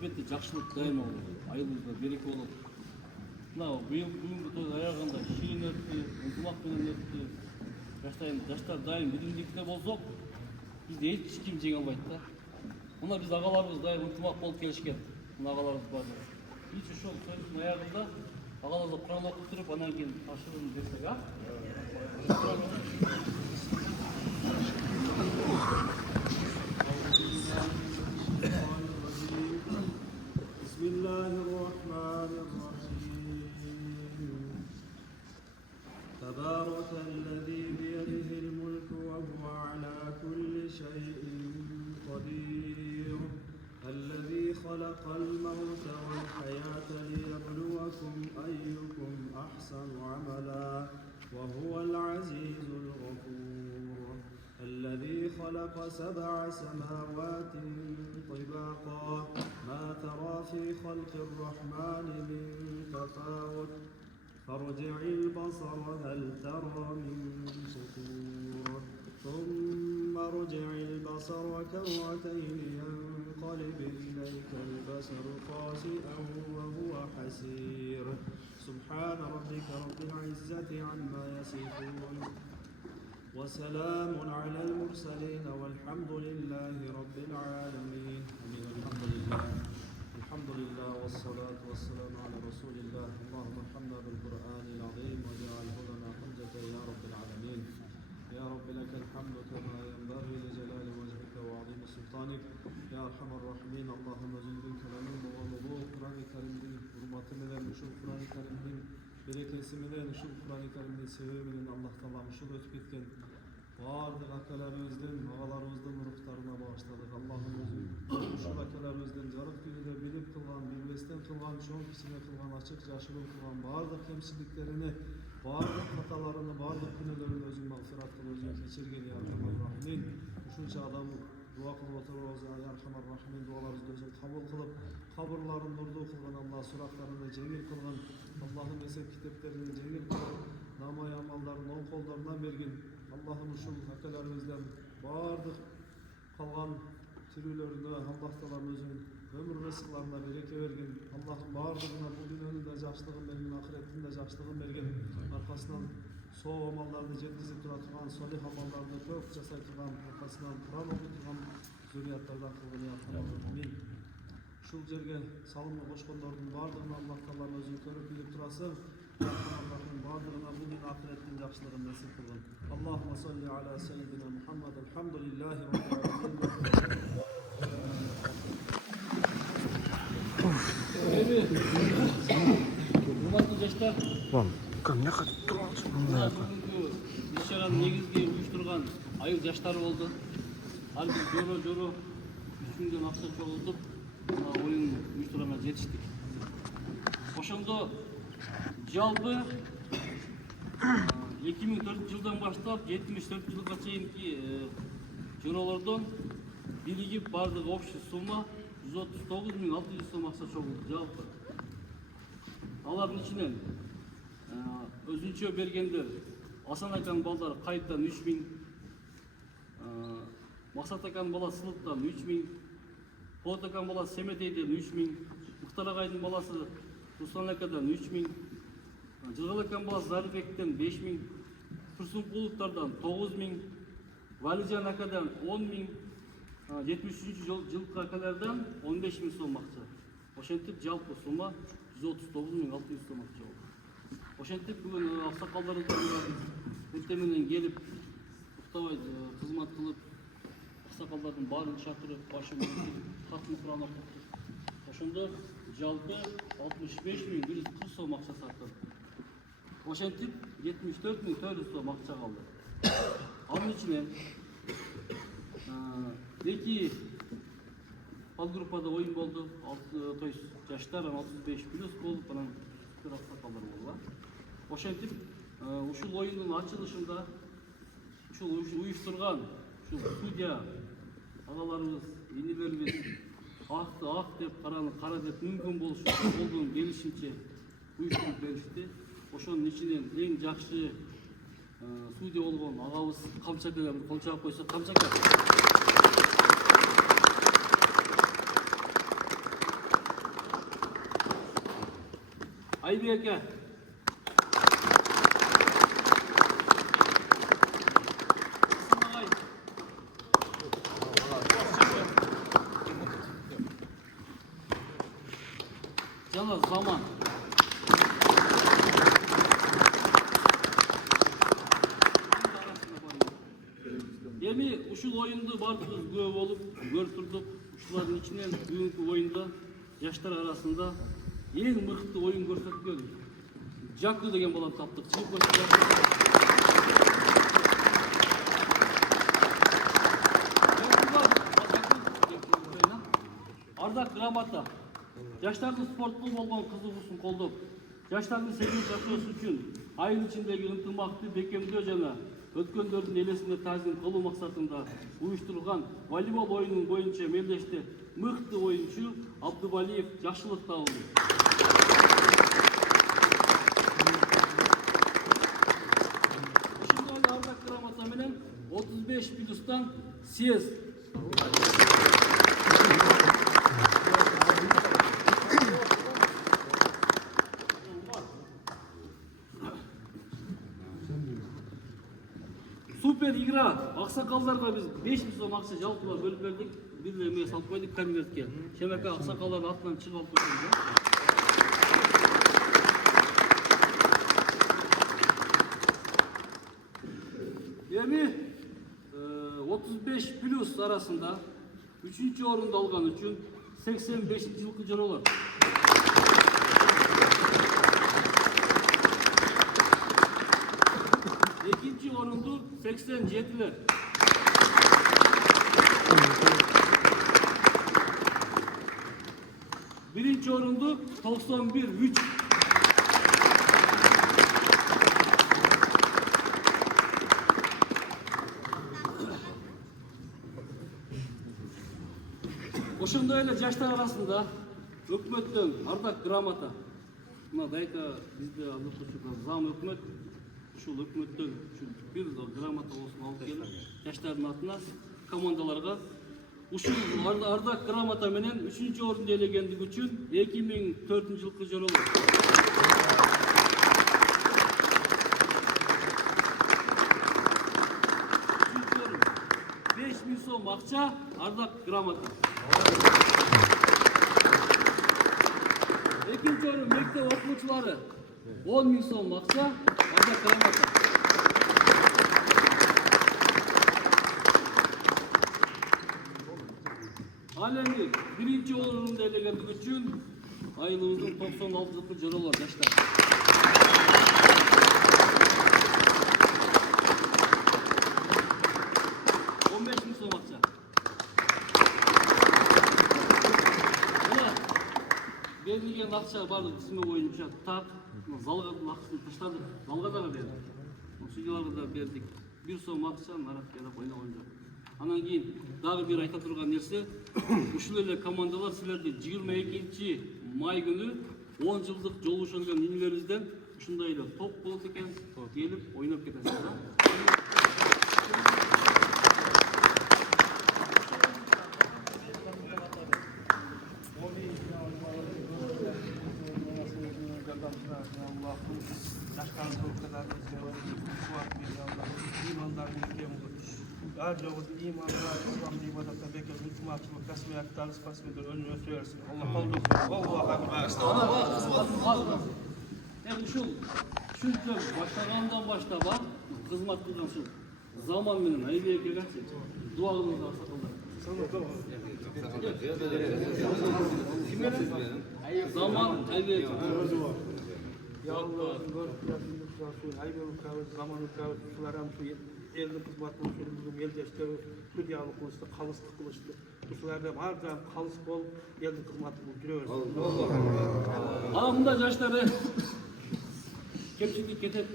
Әлбетте жакшылык дайыма болот. Айылыбызда береке болот. Мына бүгүнкү той аягында шийин өттү, ынтымак менен өттү. Жаштар дайым бирдикте болсок, бизди эч ким жеңе албайт да. Мына биз агаларыбыз дайым ынтымак болуп келишкен. Мына агаларыбыз бар. Биз ошол тоydун аягында агаларыбыз Кур'ан окуп туруп, анан кийин ташырын берсек, а? تبارك الذي بيده الملك وهو على كل شيء قدير الذي خلق الموت والحياة ليبلوكم أيكم أحسن عملا وهو العزيز الغفور الذي خلق 7 سماوات طباقا ما ترى في خلق الرحمن من تفاوت فارجع البصر هل ترى من فطور ثم ارجع البصر كرتين ينقلب إليك البصر خاسئا وهو حسير سبحان ربك رب العزة عما يصفون وسلام على المرسلين والحمد لله رب العالمين الحمد لله والصلاة والسلام على رسول الله اللهم ارحمنا بالقرآن العظيم واجعله لنا حجة يا رب العالمين يا رب لك الحمد كما ينبغي لجلال وجهك وعظيم سلطانك يا أرحم الراحمين اللهم جل كلامين وغلظوه قرآن كريم حرمة منن ушул Кур'ан Каримдин берекеси менен ушул Кур'ан Каримдин себеби менен Аллах Таала ушул өтүп кеткен бардык акаларыбыздын, агаларыбыздын рухтарына багыштадык. Аллахым өзү ушул акаларыбыздын жарык дүйнөдө билип кылган, билбестен кылган, чоң кичине кылган, ачык жашыруу кылган бардык кемчиликтерини, бардык каталарыны, бардык күнөөлөрүн өзү магфират кылып, өзү кечирген я Архамар Рахимин. Ушунча адам дуа кылып отурабыз, я Архамар Рахимин, дуаларыбызды өзү кабыл кылып, кабырларын нурдуу кылган, Аллах сурактарыны жеңил кылган, Аллахым эсеп китептерин жеңил кылып, намай амалдарын оң колдоруна берген. Allah'ım ушул акаларыбыздан бардык калган тирүүлөрүнө Аллах Таалам өзүнүн өмүр рызыкларына береке берген. Аллахым бардыгына бул дүйнөнүн да жакшылыгын берген, ахиреттин да жакшылыгын берген. Аркасынан соо амалдарды жеткизип тура турган, солих амалдарды көп жасай турган, аркасынан Кур'ан окуй турган зурияттардан кылган я Рахман. Ушул жерге салымды кошкондордун бардыгына Аллах Таалам өзү көрүп билип турасы. бардыгына бул ахиреттин жакшылыгын насип кылгын. Аллахумма салли аля саййидина Мухаммад. Алхамдулиллахи rabbil alamin. Урматтуу жаштар, кандай турасың? бүгүнкү иш-чаранын негизги уюштурган айыл жаштары болду. Ар бир жoro 3 миллион акча чогултуп, оюн уюштурганга жетиштик. Ошондо жалпы 2004-жылдан баштап 74-жылга чейинки жоролордон биригип бардыгы общий сумма 139.600 сом акча чогулду жалпы. Алардын ичинен өзүнчө бергендер Асан аканын балдары Кайыптан 3000, Максат аканын баласы Сылыптан 3000, Болот аканын баласы Семетейден 3000, Муктар агайдын баласы Руслан акадан 3000, Жылгал аканын баласы Зарифбектен 5000, Турсункуловтардан 9000, Валижан акадан 10000, 73-жылкы акалардан 15000 сом акча. Ошентип жалпы сумма 139.600 сом акча болду. Ошентип бүгүн аксакалдарыбыз эртең менен келип, уктабай кызмат кылып, аксакалдардын баарын чакырып, башын катмы Кур'ан окутуп, ошондо жалпы 65.140 сом акча сарптады. Ошентип 74.400 сом акча калды. Анын ичинен эки подгруппада оюн болду. То есть жаштар 35+ болуп, анан аксакалдар болду. Ошентип ушул оюндун ачылышында ушул уюштурган ушул судья агаларыбыз, энелерибиз акты ак деп, караны кара деп, мүмкүн болduğun келишимче уюштуруп беришти. Ошонун ичинен эң жакшы судья болгон агабыз Камчакага бир кол чаап койсок. Камчака Айбеке. Жана Заман. Эми ушул оюнду бардыгыбыз күбө болуп көрүп турдук. Ушулардын ичинен бүгүнкү оюнда жаштар арасында эң мыкты оюн көрсөткөн Жаку деген баланы таптык. Ардак грамота. Жаштардын спортко болгон кызыгуусун колдоп, жаштардын сегиз жашоосу үчүн айыл ичиндеги ынтымакты бекемдөө жана өткөндөрдүн элесине таазим кылуу максатында уюштурулган волейбол оюнунун боюнча мелдеште мыкты оюнчу Абдубалиев Жакшылык табылды. Ошондой эле ардак грамота менен 35+тан съезд. Супер игра. Аксакалдарга биз 5000 сом акча жалпылап бөлүп бердик. Бир эме салып койдук конвертке. Шемеке аксакалдардын атынан чыгып алып койдук. Эми 35+ арасында 3-чү орунду алган үчүн 85-жылкы жоролор. Экинчи орунду 87-лер. Биринчи орунду 91-3. Ошондой эле жаштар арасында өкмөттөн ардак грамота. Мына дайка бизде алып зам өкмөт. Ушул өкмөттөн бир грамота болсун алып келип, жаштардын атына командаларга ушул ардак грамота менен 3-чү орунду ээлегендиги үчүн 2004-жылкы жоролор. 5000 сом акча, ардак грамота. Экинчи орун мектеп окуучулары 10.000 сом акча, ардак грамота. Ал эми биринчи орунду ээлегендиги үчүн айылыбыздын 96-жылкы жоролор жаштар. 15.000 сом акча. Берилген акча баардык тизме боюнча так, залга акчасын таштадык, залга да бердик. Судьяларга да бердик. 1 сом акча нарат келип ойногон жок. Анан кийин дагы бир айта турган нерсе, ушул эле командалар силерди 22 май күнү 10 жылдык жолугушулган инилерибизден ушундай эле топ болот экен, келип ойноп кетесиздер. Ушунча баштагандан баштап кызмат кылган ушул Заман менен Айбеке качы дуа кылыңыз аксакалдар. Zaman Ayбеке. Ya Allah, Ayбеке Zaman uşularım şu elin kızmatını şurumuzun eldeşleri hüdyalı kılıçtı, kalıslı kılıçtı. Uşularda harcan kalыс bol elin kızmatını buluyoruz. Ana bunda yaşları kemçilik ketip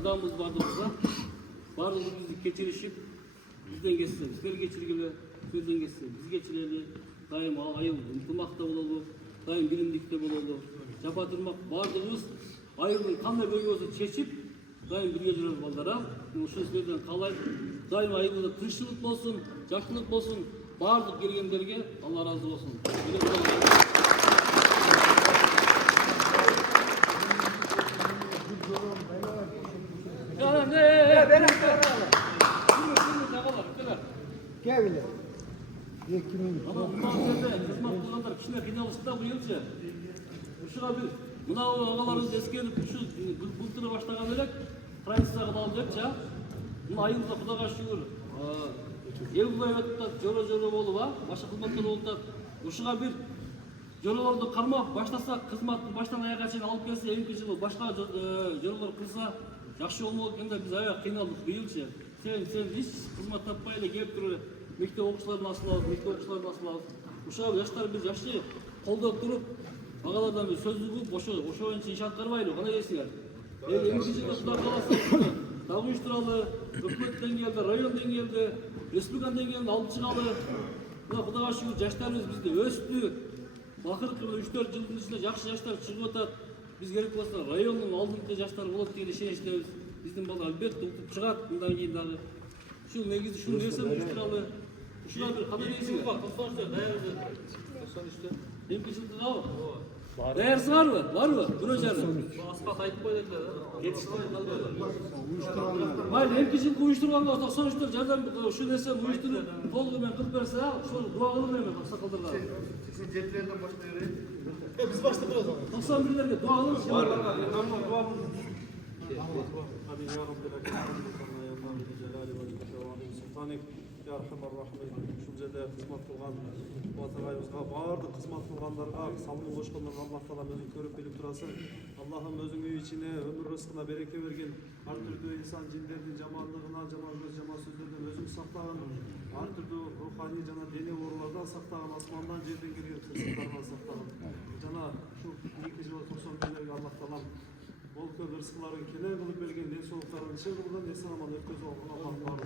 adamımız bardığımızda bardığımız bizi geçirişip bizden geçse, bizler geçirgili, sözden geçse, biz geçireli daim ayıl ынтымакта бололу, daim bilimlikte бололу, жапатырмак бардığımız айылдын кандай көйгөсүн чечип daim birге жүрөбүз балдара. Ушул силерден каалайм, daim айылда тынччылык болсун, жакшылык болсун, бардык келгендерге Алла ыраазы болсун. Ana bundan жерде кызмат кылгандар кичине кыйналышты да быйыл же. Ушуга бир мына агаларыбыз эскерип ушу былтыр баштаган элек правительствого алып жакчы. Мына айылда Кудайга шүгүр. Элбай өтүп жора болуп, башка кызматтар болуп атат. Ушуга бир жоролорду кармап баштасак, кызматты баштан аягына чейин алып келсе, эмки жылы башка жоролор кылса жакшы болмок экен да биз аябай кыйналдык быйылчы. Сен эч кызмат таппай эле келип туруп мектеп окуучуларын асылабыз, Ушуга жаштар бир жакшы колдоп туруп, агалардан бир сөз угуп, ошо боюнча иш аткарбайлы, кандай дейсиңер? Эмки жылы Кудай кааласа, дагы уюштуралы, өкмөт деңгээлде, район деңгээлде, республика деңгээлинде алып чыгалы. Мына Кудайга шүгүр жаштарыбыз бизде өстү. Акыркы 3-4 жылдын ичинде жакшы жаштар чыгып атат. Биз керек болсо райондун алдыңкы жаштар болот деген ишеничтебиз. Биздин балдар албетте утуп чыгат мындан кийин дагы. Ушул негизи ушул нерсени уюштуралы. Ушуга бир кандай дейсиңер? 93-тө даярбыз. 93-тө. Эмки жылдыгабы? Даярсыңарбы? Барбы? Бирөө жары. Асфальт айтып койдук да. Кетиштирип калбады. Майли эмки жылды уюштурганга 93-тө жардам ушул нерсени уюштуруп, толугу менен кылып берсе, ошол дуа кылып берем аксакалдарга. 87'lerden başlayalım. Biz başlatırız onu. 91'lerge dua kılın. Amin ya Rabbi leke hamdülillah ya Rabbi celali ve celalü sultanik ya Rahman Rahim şu жерде кызмат кылган батырайыбызга баардык кызмат кылгандарга салымы кошкондорго Аллах таала өзүң көрүп билип турасың. Аллахым өзүң үй ичине өмүр рызкына береке берген. Ар түрдүү инсан жиндердин жамандыгынан, жаман көз, жаман сөздөрдөн өзүң сактаган. Ар түрдүү руханий жана дене оорулардан сактаган, асмандан жерден келген кырсыктардан сактаган. Жана ушу 2 жыл 91'lerге Аллах таалам бол көп рызкыларын кенен кылып берген, ден соолуктарын иши кылган, эсен аман өткөзүп алган Аллах